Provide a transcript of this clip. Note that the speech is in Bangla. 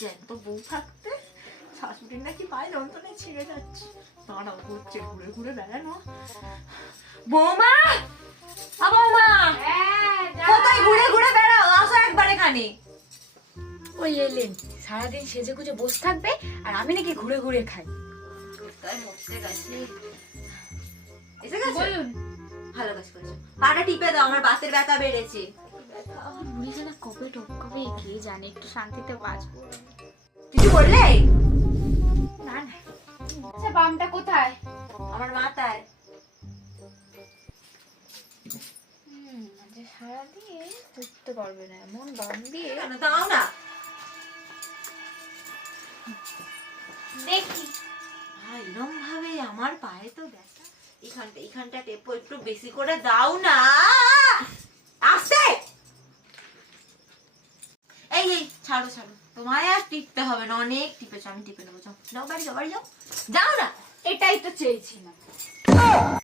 জ্যান্ত বউ থাকতে শাশুড়ির নাকি পায়ে যন্ত্রণে ছিঁড়ে যাচ্ছে, দাঁড়াও হচ্ছে ঘুরে ঘুরে বেড়ানো। বৌমা, বৌমা কোথায় ঘুরে ঘুরে বেড়াও, আসো একবার এখানে। ওই এলেন, সারাদিন সেজে গুজে বসে থাকবে আর আমি নাকি ঘুরে ঘুরে খাই। তাই মরতে গেছে। এসে গেছে? বলুন। ভালো কাজ করেছো, পাটা টিপে দাও, আমার বাতের ব্যথা বেড়েছে। বুড়ি জানা কবে টপকাবে কে জানে, একটু শান্তিতে বাঁচবো। কিছু বললে? না না। আচ্ছা বামটা কোথায়? আমার মাথায়। সারাদিন উঠতে পারবে না এমন বাম দিয়ে। কেন দাও না, দেখি। এরম ভাবে আমার পায়ে তো ব্যথা, এখানটা টেপো, একটু বেশি করে দাও না। আস্তে। এই ছাড়ো ছাড়ো, তোমায় আর টিপতে হবে না, অনেক টিপেছো, আমি টিপে নেবো। যাও যাও, বাড়ি যাও, বাড়ি যাও, যাও না। এটাই তো চেয়েছিলাম।